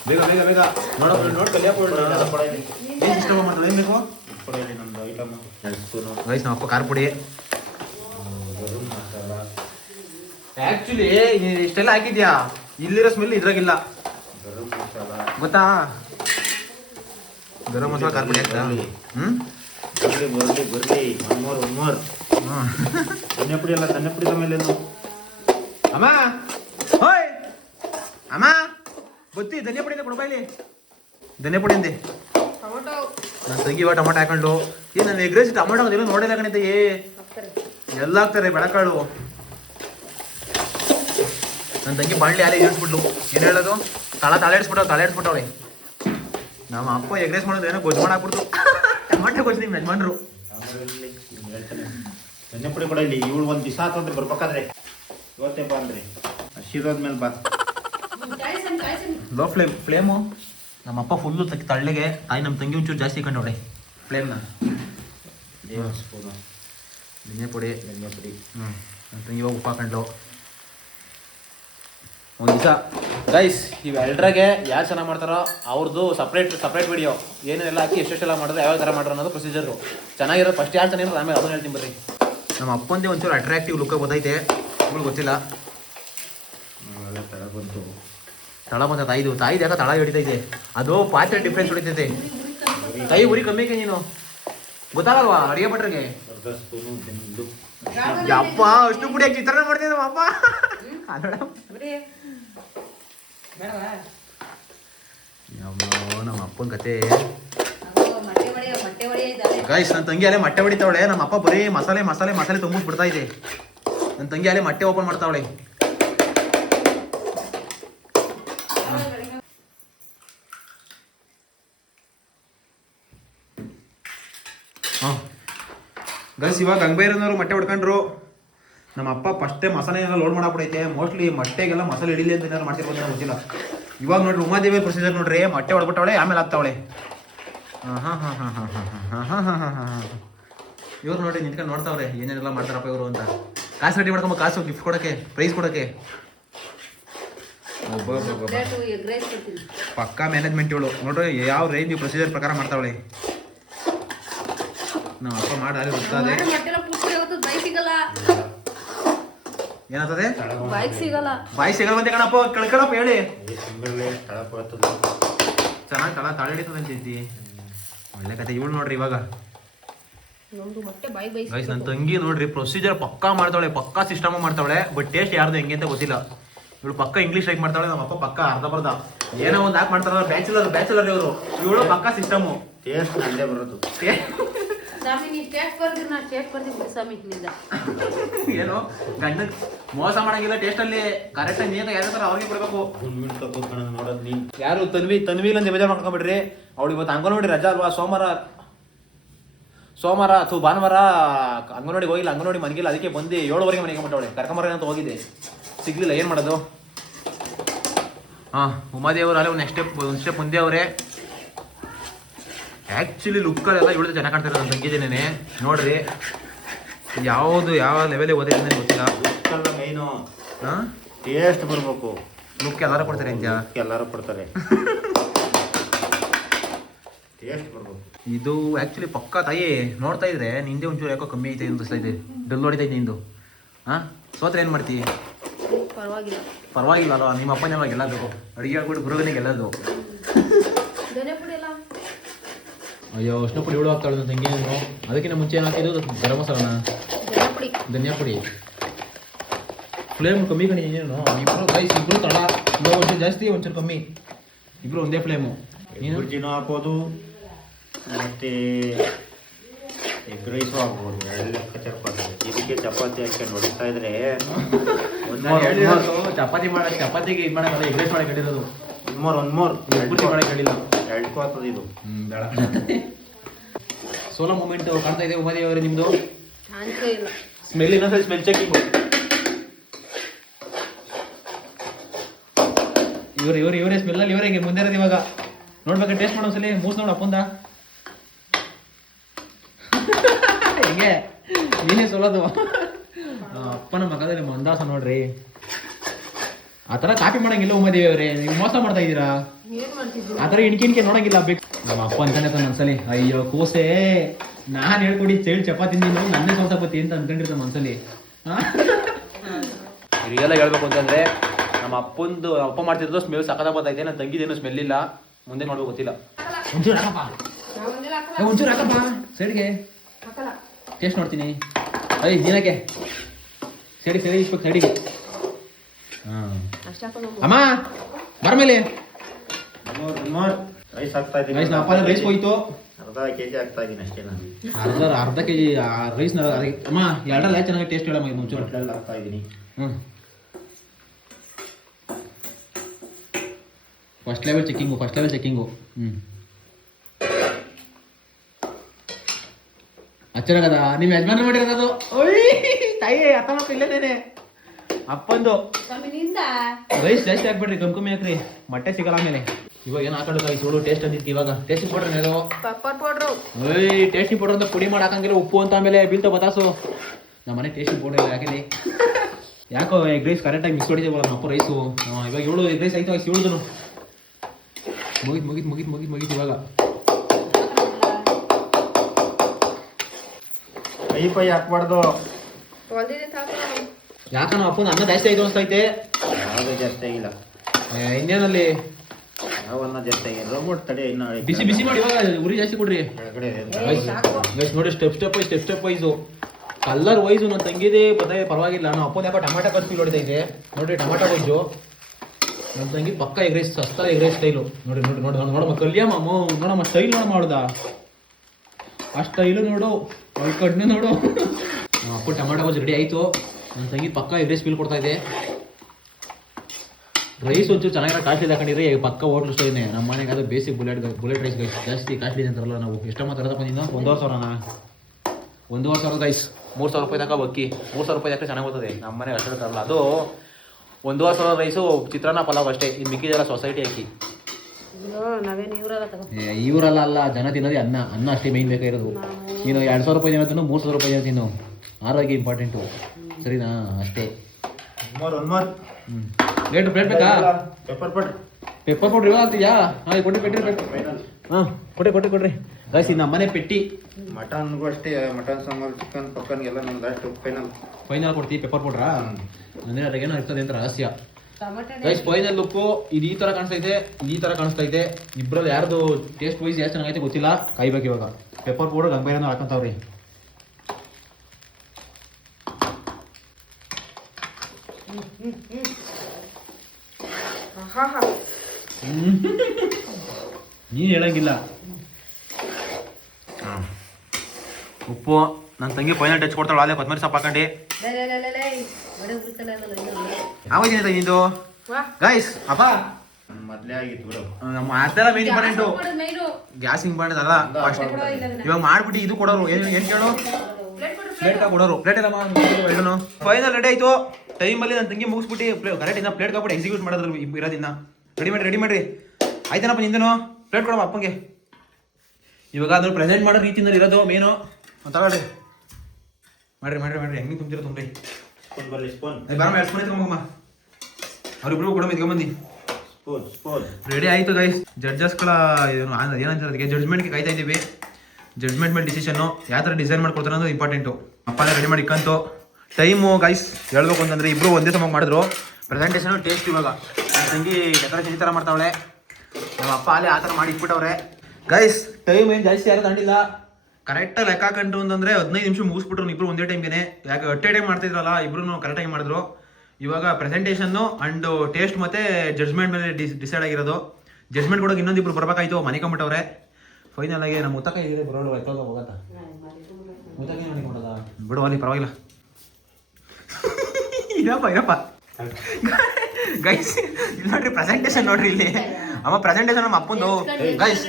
ಬೇಗ ಬೇಗ ಬೇಗ ನೋಡಿ ಕಲಿಯಪ್ಪ. ಏನು ಇಷ್ಟ ಮಾಡ್ತಾರೆ? ಏನು ಬೇಕು? ನಮ್ಮದು ಐಟಮ್ 2 ಸ್ಪೂನು ರೈಸ್. ನಮ್ಮ ಅಪ್ಪ ಖಾರ ಪುಡಿ. ಗರಂ ಮಸಾಲ. ಆ್ಯಕ್ಚುಲಿ ಇಷ್ಟೆಲ್ಲ ಹಾಕಿದ್ಯಾ, ಇಲ್ಲಿರೋ ಸ್ಮೆಲ್ ಇದ್ರಾಗಿಲ್ಲ ಗರಂ ಮಸಾಲ ಗೊತ್ತಾ? ಗರಂ ಮಸಾಲ ಖಾರ ಪುಡಿ ಹಾಕ್ತಾ? ಬರ್ಲಿ ಒನ್ ಮೋರ್. ಹಾಂ ಧನ್ಯ ಪುಡಿ ಅಲ್ಲ, ಧನ್ಯ ಪುಡಿ ಮೇಲೇನು? ಅಮ್ಮ ಹೋಯ್ ಅಮ್ಮ ಗೊತ್ತಿ ಧನ್ಯ ಪುಡಿ ಕೊಡ್ಬಾಯ್ಲಿ. ಧನ್ಯ ಪುಡಿ ಅಂದೆ. ನನ್ನ ತಂಗಿ ಇವಾಗ ಟೊಮಾಟೊ ಹಾಕೊಂಡು ನನ್ನ ಎಗ್ ರೈಸ್ ಟೊಮಾಟೊ ಅದೆಲ್ಲ ನೋಡಿಲ್ಲ ಕಣಿತ. ಎಲ್ಲ ಹಾಕ್ತಾರೆ ಬೆಳಕಾಳು. ನನ್ನ ತಂಗಿ ಬಾಣಲಿ ಅಲ್ಲೇ ಇಳಿಸ್ಬಿಟ್ಲು. ಏನು ಹೇಳೋದು? ತಲೆ ಇಡಿಸ್ಬಿಟ್ಟವಳೆ. ನಮ್ಮ ಅಪ್ಪ ಎಗ್ ರೈಸ್ ಮಾಡೋದು ಏನೋ ಗೊಜ್ಜು ಮಾಡಾಕ್ಬಿಡ್ತು. ಟೊಮಾಟೊ ಗೊಜ್ಜು ನಿಮ್ಮ ಯಜಮಾನ್ರು. ಹೇಳ್ತಾನೆ ಧನ್ಯ ಪುಡಿ ಕೂಡ ಇಲ್ಲಿ. ಇವಳು ಒಂದು ದಿವಸ ಆತಂದ್ರೆ ಬರ್ಬೇಕಾದ್ರೆ ಇವತ್ತೇ ಬಾ ಅಂದ್ರೆ ಹಸಿರೋದ್ಮೇಲೆ ಬಾ. Low flame. ನಮ್ಮ ಅಪ್ಪ ಫುಲ್ಲು ತಳ್ಳಿಗೆ. ತಾಯಿ ನಮ್ಮ ತಂಗಿ ಒಂಚೂರು ಜಾಸ್ತಿ ಕಂಡವಳೆ ಫ್ಲೇಮ್ನ. ಸ್ಪೂನು ಧನ್ಯ ಪುಡಿ. ನಮ್ಮ ತಂಗಿ ಇವಾಗ ಉಪ್ಪು ಹಾಕೊಂಡ್ಲು. ಒಂದು ದಿವಸ ಗೈಸ್ ಇವೆರಡ್ರಾಗೆ ಯಾರು ಚೆನ್ನಾಗಿ ಮಾಡ್ತಾರೋ ಅವ್ರದ್ದು ಸಪ್ರೇಟ್ ವಿಡಿಯೋ ಏನೆಲ್ಲ ಹಾಕಿ ಎಷ್ಟೆಲ್ಲ ಮಾಡಿದ್ರೆ ಯಾವ ಥರ ಮಾಡ್ರು ಅನ್ನೋದು ಪ್ರೊಸೀಜರು ಚೆನ್ನಾಗಿರೋದು. ಫಸ್ಟ್ ಯಾರು ಚೆನ್ನಾಗಿರೋದು ಆಮೇಲೆ ಅದನ್ನು ಹೇಳ್ತೀನಿ ಬರ್ರಿ. ನಮ್ಮ ಅಪ್ಪಂದೇ ಒಂಚೂರು ಅಟ್ರಾಕ್ಟಿವ್ ಲುಕ್ ಗೊತ್ತೈತೆ, ಇವಳು ಗೊತ್ತಿಲ್ಲ. ತಳ ಬಂದ ತಾಯಿದು ಯಾಕೆ ತಳ ಹಿಡಿತೈತೆ? ಅದು ಪಾತ್ರೆ ಡಿಫ್ರೆನ್ಸ್ ಹೊಡಿತೈತೆ. ಕೈ ಉರಿ ಕಮ್ಮಿಗೆ ನೀನು ಗೊತ್ತಾಗಲ್ವಾ ಅಡುಗೆ ಭಟ್ರಿಗೆ? ಅರ್ಧ ಸ್ಪೂನು ಬೆಂದು ಅಪ್ಪ ಅಷ್ಟು ಪುಡಿ ಹಾಕಿ ಚಿತ್ರಾನ್ನ ಮಾಡ್ತೀನಿ ನಮ್ಮ ಅಪ್ಪ. ನಮ್ಮ ಅಪ್ಪನ ಕತೆ. ಗೈಸ್ ನನ್ನ ತಂಗಿ ಅಲ್ಲೇ ಮೊಟ್ಟೆ ಹೊಡಿತಾವಳೆ. ನಮ್ಮ ಅಪ್ಪ ಬರೀ ಮಸಾಲೆ ತುಂಬಿಸ್ಬಿಡ್ತಾ ಇದೆ. ನನ್ನ ತಂಗಿ ಅಲ್ಲೇ ಮೊಟ್ಟೆ ಓಪನ್ ಮಾಡ್ತಾವಳೆ. ಹಾಂ ಗೈಸ್ ಇವಾಗ ಗಂಗಬೈರನವರು ಮೊಟ್ಟೆ ಹೊಡ್ಕೊಂಡ್ರು. ನಮ್ಮ ಅಪ್ಪ ಫಸ್ಟೇ ಮಸಾಲೆ ಎಲ್ಲ ಲೋಡ್ ಮಾಡಾಕ್ಬಿಡೈತೆ. ಮೋಸ್ಟ್ಲಿ ಮೊಟ್ಟೆಗೆಲ್ಲ ಮಸಾಲೆ ಹಿಡಿಲಿ ಅಂತ ಏನಾರು ಮಾಡ್ತಿರ್ಬೋದು, ನನಗೆ ಗೊತ್ತಿಲ್ಲ. ಇವಾಗ ನೋಡ್ರಿ ಉಮಾದೇವಿ ಪ್ರೊಸೀಜರ್ ನೋಡ್ರಿ. ಮೊಟ್ಟೆ ಹೊಡ್ಬಿಟ್ಟವಳೆ ಆಮೇಲೆ ಆಗ್ತಾವಳೆ. ಇವ್ರು ನೋಡ್ರಿ ನಿಂತ್ಕೊಂಡು ನೋಡ್ತಾವ್ರೆ ಏನೇನೆಲ್ಲ ಮಾಡ್ತಾರಪ್ಪ ಇವರು ಅಂತ. ಕಾಸು ರೆಡಿ ಮಾಡ್ಕೊಂಬ, ಕಾಸು ಗಿಫ್ಟ್ ಕೊಡೋಕ್ಕೆ, ಪ್ರೈಸ್ ಕೊಡೋಕ್ಕೆ. ಪಕ್ಕಾ ಮ್ಯಾನೇಜ್ಮೆಂಟ್ ಇವಳು ನೋಡ್ರಿ ಯಾವ ರೇಂಜ್ ನೀವು ಪ್ರೊಸೀಜರ್ ಪ್ರಕಾರ ಮಾಡ್ತಾವಳೆ. ನಮ್ಮ ಅಪ್ಪ ಮಾಡಿ ಗೊತ್ತಾದೆ ಏನಾಗ್ತದೆ? ಬಾಯಿ ಸಿಗಲ್ಲ ಬಂದೆ ಕಣಪ್ಪ. ಕಳ್ಕೊಳಪ್ಪ ಹೇಳಿ. ಚೆನ್ನಾಗಿ ತಾಳ ಹಿಡಿತದೆ ಅಂತೈತಿ. ಒಳ್ಳೆ ಕತೆ. ಇವಳು ನೋಡ್ರಿ ಇವಾಗ ಗೈಸ್ ನನ್ನ ತಂಗಿ ನೋಡ್ರಿ ಪ್ರೊಸೀಜರ್ ಪಕ್ಕಾ ಮಾಡ್ತಾವಳೆ, ಪಕ್ಕಾ ಸಿಸ್ಟಮ್ ಮಾಡ್ತಾವಳೆ. ಬಟ್ ಟೇಸ್ಟ್ ಯಾರ್ದು ಹೆಂಗೆ ಅಂತ ಗೊತ್ತಿಲ್ಲ. ಇವಳು ಪಕ್ಕ ಇಂಗ್ಲೀಷ್ ಲೈಕ್ ಮಾಡ್ತಾಳೆ. ನಮ್ಮ ಅಪ್ಪ ಪಕ್ಕ ಅರ್ಧ ಬರ್ಧ ಏನೋ ಒಂದು ಹಾಕಿ ಮಾಡ್ತಾರ. ಬ್ಯಾಚುಲರ್ ಇವರು. ಇವಳು ಪಕ್ಕ ಸಿಸ್ಟಮು. ಟೇಸ್ಟ್ ನಲ್ಲೇ ಬರೋದು. ಏನು ಗಂಡ ಮೋಸ ಮಾಡಂಗಿಲ್ಲ ಟೇಸ್ಟ್ ಅಲ್ಲಿ. ಕರೆಕ್ಟ್ ಆಗಿ ನೀಟಾಗಿ ಯಾವ ಥರ ಅವ್ರಿಗೆ ಕೊಡ್ಬೇಕು. ನೋಡೋದು ನೀನು ಯಾರು ತನ್ವಿಲ್ ಅಂತ ಬೇಜಾರು ಮಾಡ್ಕೊಂಡ್ಬಿಡ್ರಿ. ಅವಳು ಇವತ್ತು ಅಂಗನವಾಡಿ ರಜಾ ಅಲ್ವಾ? ಸೋಮವಾರ ಅಥವಾ ಭಾನುವಾರ ಅಂಗನವಾಡಿಗೆ ಹೋಗಿಲ್ಲ, ಅಂಗನವಾಡಿ ಮನೆಗಿಲ್ಲ. ಅದಕ್ಕೆ ಬಂದು 7:30 ಮನೆಗೆ ಬಿಟ್ಟವಳೆ. ಕರ್ಕೊಂಬರ ಅಂತ ಹೋಗಿದ್ದೆ, ಸಿಗ್ಲಿಲ್ಲ. ಏನು ಮಾಡೋದು? ಹಾಂ ಉಮಾದೇವರು ಅಲ್ಲೇ ಒಂದು ಸ್ಟೆಪ್ ಮುಂದೆ ಅವರೇ. ಆ್ಯಕ್ಚುಲಿ ಲುಕ್ಕಲ್ಲೆಲ್ಲ ಇವಳು ಚೆನ್ನಾಗಿ ಕಾಣ್ತಾರೆ. ನಾನು ತಂಗಿದ್ದೇನೆ ನೋಡ್ರಿ. ಯಾವ ಲೆವೆಲಿಗೆ ಓದಿದೆ ನನಗೆ ಗೊತ್ತಿಲ್ಲ. ಲುಕ್ಕಲ್ಲ ಮೈನು. ಹಾಂ ಟೇಸ್ಟ್ ಬರಬೇಕು. ಲುಕ್ ಎಲ್ಲರೂ ಕೊಡ್ತಾರೆ ಅಂತ ಎಲ್ಲರೂ ಕೊಡ್ತಾರೆ. ಟೇಸ್ಟ್ ಬರ್ಬೇಕು. ಇದು ಆ್ಯಕ್ಚುಲಿ ಪಕ್ಕ ತಾಯಿ ನೋಡ್ತಾ ಇದ್ರೆ ನಿಂದೆ ಒಂಚೂರು ಯಾಕೋ ಕಮ್ಮಿ ಐತೆ ಅನಿಸ್ತಾ ಇದೆ. ಡಲ್ ಹೊಡಿತೈತೆ ನಿಂದು. ಹಾಂ ಸೋತ್ರೆ ಏನು ಮಾಡ್ತೀವಿ? ಪರವಾಗಿಲ್ಲ. ಪರವಾಗಿಲ್ಲ ಅಲ್ವಾ? ನಿಮ್ಮ ಅಪ್ಪನೇ ಗೆಲ್ಲಬೇಕು. ಅಡುಗೆ ಆಗ್ಬಿಟ್ಟು ಗುರುಗನೇ ಗೆಲ್ಲೋದು. ಧನಿಯಾ ಪುಡಿ ಎಲ್ಲ ಅಯ್ಯೋ ಅಷ್ಟು ಪುಡಿ ಹುಳು ಹಾಕ್ತಾಳೆ ನನ್ನ ತಂಗಿ. ಏನು ಅದಕ್ಕಿಂತ ಮುಂಚೆ ಏನು ಹಾಕಿದ್ದು? ಗರಂ ಮಸಾಲನ, ಧನಿಯಾ ಪುಡಿ. ಫ್ಲೇಮ್ ಕಮ್ಮಿ ಕಣಿ. ಏನೇನು ಇಬ್ಬರು ಗೈಸ್, ಇಬ್ಬರು ತಡ. ಒಂಚೂರು ಜಾಸ್ತಿ ಒಂಚೂರು ಕಮ್ಮಿ, ಇಬ್ಬರು ಒಂದೇ ಫ್ಲೇಮು. ಗುರ್ಜಿನೂ ಹಾಕ್ಬೋದು ಮತ್ತು ಎಗ್ ರೈಸು ಹಾಕ್ಬೋದು. ಎರಡು ಲೆಕ್ಕಾಚಾರ ಬರ್ತದೆ. ಇದಕ್ಕೆ ಚಪಾತಿ ಹಾಕ್ಕೊಂಡು ಹೊಡಿತಾ ಇದ್ರೆ ಚಪಾತಿ ಮಾಡಕ್ಕೆ, ಚಪಾತಿಗೆ ಇದು ಮಾಡೋಕ್ಕಲ್ಲ, ಎಗ್ ರೈಸ್ ಮಾಡಕ್ಕೆ ಹೇಳಿರೋದು. ಒಂದು ಮೋರ್ ಪೂರ್ತಿ ಮಾಡಕ್ಕೆ ಹೇಳಿಲ್ಲ. ಎಳ್ಕೊ ಆಗ್ತದೆ ಇದು. ಬೇಡ. ಸೋಲೋ ಮೂಮೆಂಟ್ ಕಾಣ್ತಾ ಇದೆ ಉಮಾದೇವಿ ಅವರೇ ನಿಮ್ಮದು. ಚಾನ್ಸೇ ಇಲ್ಲ. ಸ್ಮೆಲ್ ಇನ್ನೊಂದ್ಸರಿ ಸ್ಮೆಲ್ ಚೆಕಿಂಗು. ಇವರೇ ಸ್ಮೆಲ್ಲಲ್ಲಿ ಇವರಿಗೆ ಮುಂದೆ ಇರೋದು. ಇವಾಗ ನೋಡ್ಬೇಕು, ಟೇಸ್ಟ್ ಮಾಡೋ ಸಲ ಮೂಸ್ ನೋಡು ಅಪ್ಪಂದ. ಹೆಂಗೆ ನೀನೇ ಸೋಲೋದು. ಅಪ್ಪನ ಮಗದಲ್ಲಿ ಮಂದಾಸ ನೋಡ್ರಿ. ಆ ಥರ ಕಾಪಿ ಮಾಡಂಗಿಲ್ಲ ಉಮಾದೇವಿ ಅವರೇ, ನೀವು ಮೋಸ ಮಾಡ್ತಾ ಇದ್ದೀರಾ. ಏನ್ ಮಾಡ್ತಿದ್ವಿ? ಆ ಥರ ಇಣ್ಕಿನ್ಕೆ ನೋಡಂಗಿಲ್ಲ. ಬೇಕು ನಮ್ಮ ಅಪ್ಪ ಅಂತಾನೆ ಒಂದ್ಸಲಿ, ಅಯ್ಯೋ ಕೂಸೆ ನಾನು ಹೇಳ್ಕೊಡಿ ಚೇಳಿ ಚಪಾತಿ ನೀನು ನನ್ನೇ ಸೌತಾಪತಿ ಅಂತ ಅನ್ಕೊಂಡಿರ್ತಾನೆ ಒಂದ್ಸಲಿ. ರಿಯಲ್ ಆಗಿ ಹೇಳ್ಬೇಕು ಅಂತಂದ್ರೆ ನಮ್ಮ ಅಪ್ಪಂದು ಅಪ್ಪ ಮಾಡ್ತಿರೋದು ಸ್ಮೆಲ್ ಸಖತ ಬರ್ತೈತೆ. ನನ್ನ ತಂಗಿದೇನು ಸ್ಮೆಲ್ ಇಲ್ಲ. ಮುಂದೆ ನೋಡ್ಬೇಕು ಗೊತ್ತಿಲ್ಲ. ಒಂಚೂರು ಹಾಕಪ್ಪ, ಒಂಚೂರು ಹಾಕಪ್ಪ ಸೈಡ್ಗೆ. ಟೇಸ್ಟ್ ನೋಡ್ತೀನಿ. ಅಯ್ಯ ದಿನಕ್ಕೆ ಸೈಡಿಗೆ ಸೈಡಿಗೆ ಇಸ್ಬೇಕು ಸೈಡಿಗೆ. ಹಾಂ ಅಮ್ಮ ಬರ ಮೇಲೆ ರೈಸ್ ಹಾಕ್ತಾ ಇದ್ದೀನಿ. ರೈಸ್ ಅಪ್ಪ ರೈಸ್ ಹೋಯ್ತು. ಅರ್ಧ ಕೆಜಿ ಹಾಕ್ತಾ ಇದ್ದೀನಿ ಅಷ್ಟೇ ನಾನು. ಅರ್ಧ ಕೆಜಿ ರೈಸ್ನ ಅಮ್ಮ ಎರಡಲ್ಲ ಚೆನ್ನಾಗಿ ಟೇಸ್ಟ್ ಹೇಳಮ್ಮ. ಇದು ಒಂಚೂರು ಹೋಟ್ಲಲ್ಲಿ ಹಾಕ್ತಾ ಇದ್ದೀನಿ. First level checking. ಅಚ್ಚರಾಗದ ನೀವು ಯಜಮಾನ ಮಾಡಿರೋದು. ತಾಯಿ ಅತ್ತ ಮಕ್ಕಳು ಇಲ್ಲೇನೇನೆ ಅಪ್ಪಂದು. ರೈಸ್ ಜಾಸ್ತಿ ಹಾಕ್ಬೇಡ್ರಿ, ಕಮ್ಮಿ ಹಾಕ್ರಿ, ಮೊಟ್ಟೆ ಸಿಗಲ್ಲ ಆಮೇಲೆ. ಇವಾಗ ಏನು ಹಾಕೊಂಡು ಸುಳ್ಳು ಟೇಸ್ಟ್ ಅಂದಿತ್ತು. ಇವಾಗ ಟೇಸ್ಟಿಂಗ್ ಪೌಡ್ರ್ ಏನೋ ಪೆಪ್ಪರ್ ಪೌಡ್ರು. ಟೇಸ್ಟಿಂಗ್ ಪೌಡರ್ ಅಂತ ಪುಡಿ ಮಾಡಿ ಹಾಕಂಗಿಲ್ಲ, ಉಪ್ಪು ಅಂತ ಆಮೇಲೆ ಬೀಳ್ತಾ ಬತಾಸು. ನಮ್ಮ ಮನೆ ಟೇಸ್ಟಿಂಗ್ ಪೌಡರ್ ಹಾಕಿರಿ. ಯಾಕೋ ಎಗ್ ರೈಸ್ ಕರೆಕ್ಟಾಗಿ ಮಿಕ್ಸ್ ಹೊಡಿದೇವಲ್ಲ ನಮ್ಮ ಅಪ್ಪ ರೈಸು. ಇವಾಗ ಇವಳು ಎಗ್ ರೈಸ್ ಆಯ್ತು, ಇವಳುದು ಮುಗೀತು ಇವಾಗ. ಪೈ ಹಾಕ್ಬಾರ್ದು. ಯಾಕಣ್ಣ ಅಪ್ಪನ ಅನ್ನ ಜಾಸ್ತಿ ಆಯ್ತು ಅನ್ಸ್ತೈತೆ. ಯಾವುದೇ ಜಾಸ್ತಿ ಆಗಿಲ್ಲ. ಇನ್ನೇನಲ್ಲಿ ಯಾವನ್ನ ಜಾಸ್ತಿ ಆಗಿಲ್ಲ. ರೋಬೋಟ್ ತಡೆ ಇನ್ನು ಬಿಸಿ ಮಾಡಿ ಇವಾಗ ಉರಿ ಜಾಸ್ತಿ ಕೊಡ್ರಿ. ಕೆಳಗಡೆ ಗೈಸ್ ನೋಡಿ, ಸ್ಟೆಪ್ ವೈಸು ಕಲರ್ ವೈಸು ನನ್ನ ತಂಗಿದೇ ಬತ್ತಾಯಿದೆ, ಪರವಾಗಿಲ್ಲ. ನಮ್ಮ ಅಪ್ಪನ ಯಾಕೋ ಟಮಾಟೋ ಕಟ್ ಫೀಲ್ ಹೊಡಿತೈತೆ ನೋಡ್ರಿ. ಟಮಾಟೋ ಗೊಜ್ಜು ನಮ್ಮ ತಂಗಿ ಪಕ್ಕ ಎಗ್ ರೈಸ್, ಸಸ್ತಾ ಎಗ್ ರೈಸ್ ಸ್ಟೈಲು. ನೋಡಮ್ಮ ಕಲ್ಯಮ್ಮ ನೋಡಮ್ಮ ಸ್ಟೈಲ್ ನೋಡ ಮಾಡುದ. ಆ ಸ್ಟೈಲು ನೋಡು, ಅವ್ರ ಕಣ್ಣು ನೋಡು. ಅಪ್ಪ ಟಮಾಟೋ ಗೊಜ್ಜು ರೆಡಿ ಆಯಿತು. ನನ್ನ ತಂಗಿ ಪಕ್ಕ ಎಗ್ ರೈಸ್ ಫೀಲ್ ಕೊಡ್ತಾ ಇದೆ. ರೈಸ್ ಒಂಚೂರು ಚೆನ್ನಾಗಿರೋ ಕಾಸ್ಟ್ಲಿ ತಗೊಂಡಿರಿ. ಪಕ್ಕ ಹೋಟ್ಲು ಸ್ಟೈಲ್ನೇ. ನಮ್ಮ ಮನೆಗೆ ಅದು ಬೇಸಿಕ್ ಬುಲೆಟ್ ರೈಸ್ ಗೈಸ್. ಜಾಸ್ತಿ ಕಾಸ್ಟ್ಲಿ ಅಂತಾರಲ್ಲ ನಾವು. ಎಷ್ಟಮ್ಮ ತರದಪ್ಪ ನೀನು? 1,500 ಗೈಸ್. 3,000 ರೂಪಾಯಿ ತನಕ ಬಕ್ಕಿ. 3,000 ರೂಪಾಯಿ ತನಕ ಚೆನ್ನಾಗಿ ಬರ್ತದೆ. ನಮ್ಮ ಮನೆಗೆ ಅಷ್ಟೇ ತರಲ್ಲ. ಅದು 1,500 ರೈಸು ಚಿತ್ರಾನ್ನ ಪಲಾವ್ ಅಷ್ಟೇ. ಇನ್ನು ಮಿಕ್ಕಿದೆಲ್ಲ ಸೊಸೈಟಿ ಹಾಕಿ. ಇವರಲ್ಲ ಅಲ್ಲ, ಜನ ತಿನ್ನೋದೇ ಅನ್ನ ಅಷ್ಟೇ ಮೇಯ್ನ್ ಬೇಕಾಗಿರೋದು. ನೀನು 2,000 ರೂಪಾಯಿ ಜನ ತಿನ್ನು, 3,000 ರೂಪಾಯಿ ಜನ ತಿನ್ನು. ಆರೋಗ್ಯ ಇಂಪಾರ್ಟೆಂಟು, ಸರಿನಾ? ಅಷ್ಟೇ. ಪ್ಲೇಟ್ ಬೇಕಾ? ಪೆಪ್ಪರ್ ಪೌಡ್ರ್ ಇವಾಗ ಆಗ್ತಿದ್ಯಾ? ಹಾಂ ಕೊಡ್ರಿ. ರೈಸ್ ಇದು ನಮ್ಮ ಮನೆ ಪೆಟ್ಟಿ. ಮಟನ್ಗೂ ಅಷ್ಟೇ. ಮಟನ್ ಸಾಂಬಾರು, ಚಿಕನ್ ಪಕ್ಕನ್ಗೆಲ್ಲ ನಮ್ದು ಅಷ್ಟು ಫೈನಲ್ ಕೊಡ್ತೀವಿ ಪೆಪ್ಪರ್ ಪೌಡ್ರಾ. ಅಂದರೆ ಅದ್ರಾಗೇನೋ ಇರ್ತದೆ ಅಂತ ರಹಸ್ಯ. ರೈಸ್ ಫೈನಲ್ ಲುಕ್ಕು ಇದು ಈ ಥರ ಕಾಣಿಸ್ತಾ ಇದೆ. ಇಬ್ಬರಲ್ಲಿ ಯಾರ್ದು ಟೇಸ್ಟ್ ವೈಸ್ ಎಷ್ಟು ಚೆನ್ನಾಗೈತೆ ಗೊತ್ತಿಲ್ಲ. ಕಾಯ್ಬೇಕು ಇವಾಗ. ಪೆಪ್ಪರ್ ಪೌಡರ್ ಗಂಭೀರನೂ ಹಾಕೊಂತಾವ್ರಿ. ನೀನು ಹೇಳಂಗಿಲ್ಲ. ಉಪ್ಪು ನನ್ನ ತಂಗಿ ಫೈನಲ್ ಟಚ್ ಕೊಡ್ತಾಳೆ. ಅಲ್ಲೇ ಕೊತ್ತಂಬರಿ ಸೊಪ್ಪು ಹಾಕೊಂಡು ಯಾವಾಗ ನಿಂದು ಗೈಸ್. ಅಪ್ಪ ಮೊದಲೇ ಆಗಿತ್ತು ಬಿಡು. ನಮ್ಮ ಅದೆಲ್ಲ ಮೇನ್ ಇಂಪಾರ್ಟೆಂಟು. ಗ್ಯಾಸ್ ಇಂಪಾರ್ಟೆಂಟ್ ಅಲ್ಲ. ಇವಾಗ ಮಾಡ್ಬಿಟ್ಟು ಇದು ಕೊಡೋರು ಏನು ಕೇಳು, ಪ್ಲೇಟ್ ಕೊಡೋರು. ಪ್ಲೇಟ್ ಎಲ್ಲ ಫೈನಲ್ ರೆಡಿ ಆಯ್ತು. ಟೈಮಲ್ಲಿ ನನ್ನ ತಂಗಿ ಮುಗಿಸ್ಬಿಟ್ಟು ಕರೆಕ್ಟ್ ಇನ್ನ ಪ್ಲೇಟ್ ಹಾಕ್ಬಿಟ್ಟು ಎಕ್ಸಿಕ್ಯೂಟ್ ಮಾಡೋದ್ರಲ್ಲಿ ಇರೋದಿನ್ನ. ರೆಡಿ ಮಾಡ್ರಿ ಆಯ್ತೇನಪ್ಪ ನಿಂದನು? ಪ್ಲೇಟ್ ಕೊಡಮ್ಮ ಅಪ್ಪಂಗೆ. ಇವಾಗ ಅದನ್ನು ಪ್ರೆಸೆಂಟ್ ಮಾಡೋ ರೀತಿಯಲ್ಲಿ ಇರೋದು ಮೇನು. ತಗೊಳ್ರಿ, ಮಾಡ್ರಿ ಹೆಂಗೆ ತುಂಬ್ತಿರೋ ತುಂಬ್ರಿ. ಸ್ಪೂನ್ ಬಾರಮ್ಮ 2 ಸ್ಪೂನ್ ಎತ್ಕೊಂಬಮ್ಮ. ಅವ್ರಿಬ್ರಿಗೂ ಕೊಡಮ್ಮ. ಇದ್ಕೊಂಬಂದು ಸ್ಪೋನ್ ರೆಡಿ ಆಯ್ತು ಗೈಸ್. ಜಡ್ಜಸ್ಗಳ ಏನಂತಾರೆ ಅದಕ್ಕೆ ಜಡ್ಜ್ಮೆಂಟ್ಗೆ ಕಾಯ್ತಾ ಇದ್ದೀವಿ. ಜಡ್ಜ್ಮೆಂಟ್ ಮೇಲೆ ಡಿಸಿಷನ್ನು ಯಾವ ಥರ ಡಿಸೈನ್ ಮಾಡ್ಕೊಡ್ತಾರೆ ಅನ್ನೋದು ಇಂಪಾರ್ಟೆಂಟು. ಅಪ್ಪ ರೆಡಿ ಮಾಡಿ ಇಕ್ಕಂತು ಟೈಮು ಗೈಸ್ ಹೇಳ್ಬೇಕು ಅಂತಂದರೆ ಇಬ್ಬರು ಒಂದೇ ಸಮ ಮಾಡಿದ್ರು. ಪ್ರೆಸೆಂಟೇಷನು ಟೇಸ್ಟ್ ಇವಾಗ ನನ್ನ ತಂಗಿ ಡೆಕೋರೇಷನ್ ಈ ಥರ ಮಾಡ್ತಾವಳೆ, ನಮ್ಮ ಅಪ್ಪ ಅಲ್ಲೇ ಆ ಥರ ಮಾಡಿ ಇಟ್ಬಿಟ್ಟವ್ರೆ. ಗೈಸ್ ಟೈಮ್ ಏನು ಜಾಸ್ತಿ ಯಾರು ತಾಂಡಿಲ್ಲ, ಕರೆಕ್ಟಾಗಿ ಲೆಕ್ಕ ಹಾಕೊಂಡ್ರು ಅಂತಂದರೆ 15 ನಿಮಿಷ ಮುಗಿಸ್ಬಿಟ್ರು ಇಬ್ಬರು ಒಂದೇ ಟೈಮ್ಗೆ. ಯಾಕೆ ಅಟ್ಟೆ ಟೈಮ್ ಮಾಡ್ತಿದ್ರಲ್ಲ ಇಬ್ಬರು ಕರೆಕ್ಟಾಗಿ ಮಾಡಿದ್ರು. ಇವಾಗ ಪ್ರೆಸೆಂಟೇಷನ್ನು ಆ್ಯಂಡ್ ಟೇಸ್ಟ್ ಮತ್ತು ಜಡ್ಜ್ಮೆಂಟ್ ಮೇಲೆ ಡಿಸೈಡ್ ಆಗಿರೋದು. ಜಡ್ಜ್ಮೆಂಟ್ ಕೊಡೋಕೆ ಇನ್ನೊಂದಿಬ್ರು ಬರ್ಬೇಕಾಯ್ತು, ಮನೆಕೊಂಬಿಟ್ಟವ್ರೆ. ಫೈನಲ್ ಆಗಿ ನಮ್ಮ ಮುತ್ತಕ ಇದೆ ಬರೋಳು ಎತ್ತೋಗ ಹೋಗತ್ತಾ ಮುತ್ತಕ ಏನು ಮಾಡೋದ ಬಿಡು ಅಲ್ಲಿ ಪರವಾಗಿಲ್ಲ. ಇರಪ್ಪ ಗೈಸ್ ಇಲ್ಲಿ ನೋಡ್ರಿ ಪ್ರೆಸೆಂಟೇಷನ್ ನೋಡ್ರಿ, ಇಲ್ಲಿ ಅಮ್ಮ ಪ್ರೆಸೆಂಟೇಷನ್ ನಮ್ಮ ಅಪ್ಪಂದು. ಗೈಸ್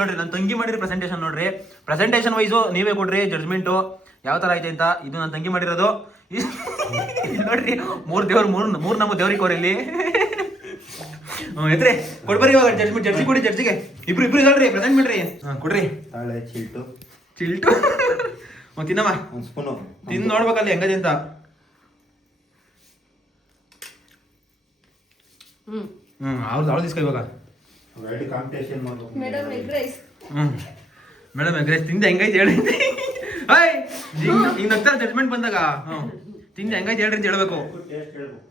ನೋಡ್ರಿ ನನ್ನ ತಂಗಿ ಮಾಡಿರಿ ಪ್ರೆಸೆಂಟೇಷನ್ ನೋಡ್ರಿ. ಪ್ರೆಸೆಂಟೇಷನ್ ವೈಸು ನೀವೇ ಕೊಡ್ರಿ ಜಡ್ಜ್ಮೆಂಟು ಯಾವ ಥರ ಐತೆ ಅಂತ. ಇದು ನನ್ನ ತಂಗಿ ಮಾಡಿರೋದು. ನೋಡ್ರಿ 3 ದೇವ್ರು 3 ನಮ್ಮ ದೇವ್ರಿಗೆ ಕೊಡ್ರಿ ಇಲ್ಲಿ. ಎತ್ರಿ ಕೊಡ್ಬರಿ ಇವಾಗ ಜಡ್ಜಿ ಕೊಡಿ ಜಡ್ಜಿಗೆ. ಇಬ್ರು ಇದ್ರಿ ಪ್ರೆಸೆಂಟ್ ಮಾಡ್ರಿ. ಕೊಡ್ರಿ ತಾಳೆ ಚಿಲ್ಟು ತಿನ್ನಮ್ಮ ಒಂದು ಸ್ಪೂನು ತಿಂದು ನೋಡ್ಬೇಕಲ್ಲಿ ಹೆಂಗದೆ ಅಂತ. ಅವ್ರದ್ದು ಇಸ್ಕೊ ಇವಾಗ. ಎರಡು ಕಾಂಪಿಟೇಷನ್ ಮಾಡ್ಬೇಕು madam egg rice. Madam egg rice ತಿಂದು ಹೆಂಗೈತೆ ಹೇಳಿ. ಹಾಯ್ ಈಗ ನಗ್ತಾರ ಜಡ್ಜ್ಮೆಂಟ್ ಬಂದಾಗ. ತಿಂದು ಹೆಂಗೈತೆ ಹೇಳ್ರಿ ಅಂತ ಹೇಳ್ಬೇಕು. ಟೇಸ್ಟ್ ಹೇಳ್ಬೇಕು.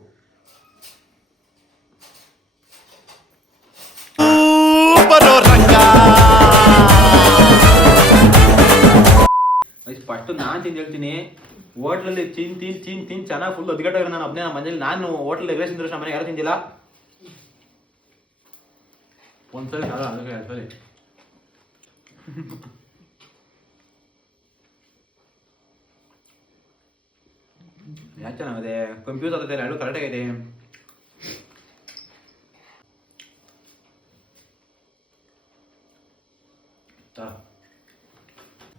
ಫಸ್ಟ್ ನಾನು ತಿಂದು ಹೇಳ್ತೀನಿ. ಹೋಟ್ಲಲ್ಲಿ ತಿನ್ ಚೆನ್ನಾಗಿ ಫುಲ್ ಅದ್ಗಟ್ಟಾಗ ನಾನು ಒಬ್ಬನೇ ನಮ್ಮ ಮನೇಲಿ. ನಾನು ಹೋಟ್ಲಲ್ಲಿ ಎಗ್ ರೈಸ್ ತಿಂದ್ರೆ ನಮ್ಮ ಮನೆ ಯಾರು ತಿಂದಿಲ್ಲ. ಒಂದ್ಸಲಿ ಅದಕ್ಕೆ ಎರಡ್ಸಲಿ ಯಾಕೆ ಚೆನ್ನಾಗಿದೆ. ಕಂಪ್ಯೂಸ್ ಆಗ್ತದೆ, ಎರಡು ಕರೆಕ್ಟ್ ಆಗಿದೆ.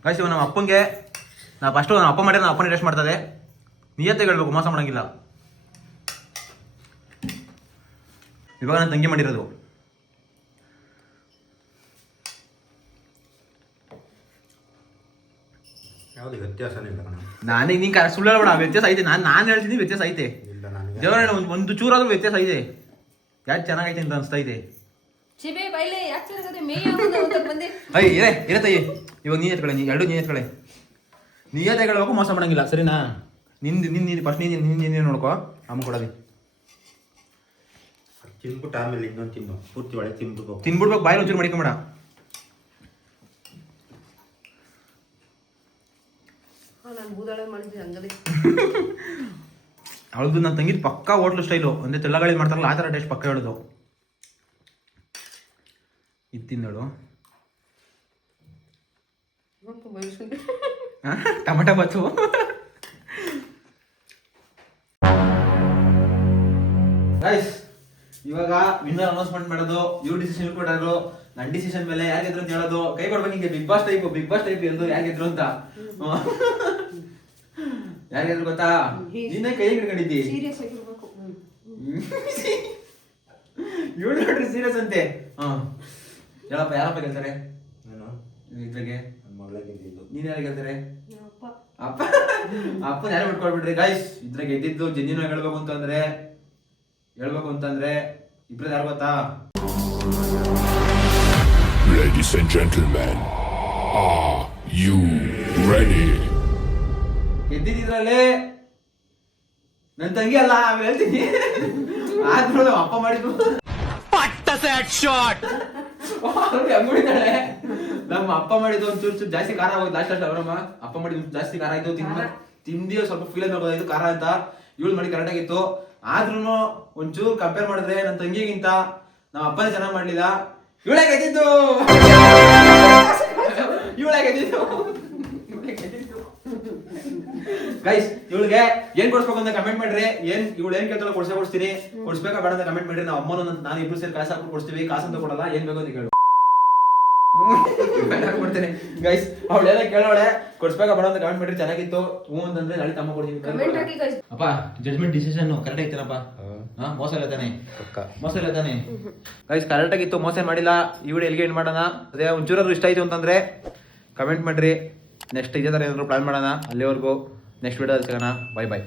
ಗಾಯ್ಸ್ ನಮ್ಮ ಅಪ್ಪಂಗೆ ನಾ ಫಸ್ಟು ನಮ್ಮ ಅಪ್ಪ ಮಾಡಿದ್ರೆ ನಮ್ಮ ಅಪ್ಪನೇ ಟೇಸ್ಟ್ ಮಾಡ್ತದೆ. ನಿಯತ್ತಾಗಿ ಹೇಳ್ಬೇಕು, ಮೋಸ ಮಾಡೋಂಗಿಲ್ಲ. ಇವಾಗ ನಾನು ತಂಗಿ ಮಾಡಿರೋದು. ಯಾವುದು ವ್ಯತ್ಯಾಸನೇ ಇಲ್ಲ ಕಣ. ನಾನೇ ನೀನು ಸುಳ್ಳು ಹೇಳ್ಬೇಡ, ವ್ಯತ್ಯಾಸ ಐತೆ. ನಾನು ಹೇಳ್ತೀನಿ ವ್ಯತ್ಯಾಸ ಐತೆ. ಇಲ್ಲ ನನಗೆ ದೇವರಣ್ಣ ಒಂದು ಚೂರಾದ್ರೂ ವ್ಯತ್ಯಾಸ ಐತೆ. ಯಾಕೆ ಚೆನ್ನಾಗೈತೆ ಅಂತ ಅನಿಸ್ತಾ ಇದೆ. ಚಿಬೆ ಬೈಲೆ ಯಾಕೆ ಚೆನ್ನಾಗದೆ ಮೇಯ ಅಂತ ಬಂದೆ. ಇರತ್ತಯ್ಯ ಇವಾಗ ನೀನು ಎತ್ಕೊಳ್ಳೆ, ಎರಡು ನೀನು ಎತ್ಕೊಳ್ಳೆ. ನೀಯತ್ತೆ ಹೇಳ್ಬೇಕು, ಮೋಸ ಮಾಡೋಂಗಿಲ್ಲ ಸರಿನಾ. ನಿನ್ನ ಫಸ್ಟ್ ನೀನು ನೋಡ್ಕೋ, ಅಮ್ಮ ಕೊಡೋದಿ ತಿನ್ಬಿಟ್ಟು ಆಮೇಲೆ ಇನ್ನೊಂದು ತಿನ್ನು. ಪೂರ್ತಿ ಒಳಗೆ ತಿನ್ಬಿಡ್ಬೇಕು, ಬಾಯಿ ಒಂಚೂರು ಮಡಿಕೊಂಬೇಡ. ನಾನು ಬೂದಾಳೆ ಮಾಡಿದ್ದೆ ಹಂಗದೆ. ಅವಳದು ನನ್ನ ತಂಗಿದ್ ಪಕ್ಕಾ ಹೋಟ್ಲು ಸ್ಟೈಲು. ಅಂದರೆ ತೆಳ್ಳಗಾಳಿ ಮಾಡ್ತಾರಲ್ಲ ಆ ಥರ ಟೇಸ್ಟ್ ಪಕ್ಕ ಹೇಳೋದು. ಇದು ತಿಂದಳು ಟೊಮೆಟೊ ಬಾತು. ಗೈಸ್ ಇವಾಗ ವಿನ್ನರ್ ಅನೌನ್ಸ್ಮೆಂಟ್ ಮಾಡೋದು. ಇವ್ರು ಡಿಸಿಷನ್ ಕೊಡೋದು, ನನ್ನ ಡಿಸಿಷನ್ ಮೇಲೆ ಯಾರಿದ್ರು ಅಂತ ಹೇಳೋದು. ಕೈ ಕೊಡ್ಬೇಕು ಹಿಂಗೆ. ಬಿಗ್ ಬಾಸ್ ಟೈಪ್ ಎಂದು ಯಾರಿದ್ರು ಅಂತ. ಯಾರಿಗಾದ್ರು ಗೊತ್ತಾ? ನೀನೇ ಕೈ ಹಿಡ್ಕೊಂಡಿದ್ದಿ. ಸೀರಿಯಸ್ ಆಗಿರ್ಬೇಕು. ಇವಳು ನೋಡ್ರಿ ಸೀರಿಯಸ್ ಅಂತೆ. ಹೇಳಪ್ಪ, ಯಾರಪ್ಪ ಗೆಲ್ತಾರೆ ಇದ್ರಾಗೆ? ನೀನ್ ಯಾರು ಗೆಲ್ತಾರೆ? ಅಪ್ಪ ಅಪ್ಪನ ಯಾರು ಬಿಟ್ಕೊಳ್ಬಿಡ್ರಿ ಗೈಸ್. ಇದ್ರಾಗ ಗೆದ್ದಿದ್ದು ಜೆನ್ಯೂನ್ ಹೇಳ್ಬೇಕು ಅಂತಂದ್ರೆ ಇಬ್ರದ್ದು ಯಾರು ಗೊತ್ತಾ? Ladies and gentlemen, are you ready? ಗೆದ್ದಿದ್ರಲ್ಲಿ ನನ್ನ ತಂಗಿ ಅಲ್ಲ, ಆಮೇಲೆ ಹೇಳ್ತೀನಿ. ಆದ್ರೂ ಅಪ್ಪ ಮಾಡಿದ್ದು ಅಂಗುಳಿತಾಳೆ. ನಮ್ಮ ಅಪ್ಪ ಮಾಡಿದ್ದು ಒಂಚೂರು ಜಾಸ್ತಿ ಖಾರ ಆಗೋದು. ಲಾಸ್ಟ್ ಅವರಮ್ಮ ಅಪ್ಪ ಮಾಡಿದ್ದು ಜಾಸ್ತಿ ಖಾರ ಆಯ್ತು. ತಿಂದಿ ಸ್ವಲ್ಪ ಫೀಲ್ ಆಗೋದು ಖಾರ ಅಂತ. ಇವಳು ಮಾಡಿ ಕರೆಕ್ಟ್ ಆಗಿತ್ತು. ಆದ್ರೂ ಒಂಚೂರು ಕಂಪೇರ್ ಮಾಡಿದ್ರೆ ನನ್ನ ತಂಗಿಗಿಂತ ನಮ್ಮ ಅಪ್ಪನೇ ಚೆನ್ನಾಗಿ ಮಾಡ್ಲಿಲ್ಲ. ಇವಳೇ ಗೆದ್ದಿದ್ದು. ಗೈಸ್ ಇವಳಿಗೆ ಏನ್ ಕೊಡ್ಸ್ಬೇಕು ಅಂತ ಕಮೆಂಟ್ ಮಾಡ್ರಿ. ಇವಳು ಏನ್ ಕೇಳ್ತಾಳೆ ಕೊಡ್ಸ್ತೀನಿ. ಕೊಡ್ಸ್ಬೇಕಾ ಬೇಡ ಅಂತ ಕಮೆಂಟ್ ಮಾಡ್ರಿ. ನಾವು ಅಮ್ಮನ ನಾನು ಇಬ್ರು ಸೇರಿ ಕಾಸು ಹಾಕಿ ಕೊಡ್ಸ್ತೀವಿ. ಕಾಸಂತ ಕೊಡಲ್ಲ, ಏನ್ ಬೇಕೋ ಅಂತ ಕೇಳು ಕೊಡ್ತೀನಿ. ಗೈಸ್ ಅವಳೆಲ್ಲ ಕೇಳೋಳೆ, ಕೊಡ್ಸ್ಬೇಕಾ ಬೇಡ ಅಂತ ಕಮೆಂಟ್ ಮಾಡ್ರಿ. ಚೆನ್ನಾಗಿತ್ತು ಹ್ಞೂ ಅಂತಂದ್ರೆ ನಾಳೆ ತಮ್ಮ ಕೊಡ್ತೀನಿ. ಕಮೆಂಟ್ ಹಾಕಿ ಗೈಸ್. ಅಪ್ಪ ಜಡ್ಜ್ಮೆಂಟ್ ಡಿಸಿಷನ್ ಕರೆಕ್ಟ್ ಐತೇನಪ್ಪ? ಮೋಸ ಇಲ್ಲ ತಾನೆ? ಮೋಸ ಇಲ್ಲ ತಾನೆ? ಗೈಸ್ ಕರೆಕ್ಟ್ ಆಗಿತ್ತು, ಮೋಸ ಮಾಡಿಲ್ಲ. ಈ ವಿಡಿಯೋ ಎಲ್ಲಿಗೆ ಎಂಡ್ ಮಾಡೋಣ. ಅದೇ ಒಂಚೂರಾದ್ರೂ ಇಷ್ಟ ಆಯ್ತು ಅಂತಂದ್ರೆ ಕಮೆಂಟ್ ಮಾಡ್ರಿ. ನೆಕ್ಸ್ಟ್ ಇದೇ ಥರ ಏನಾದ್ರು ಪ್ಲಾನ್ ಮಾಡೋಣ. ಅಲ್ಲಿವರೆಗೂ ನೆಕ್ಸ್ಟ್ ವಿಡಿಯೋ ಸಿಗೋಣ. ಬಾಯ್.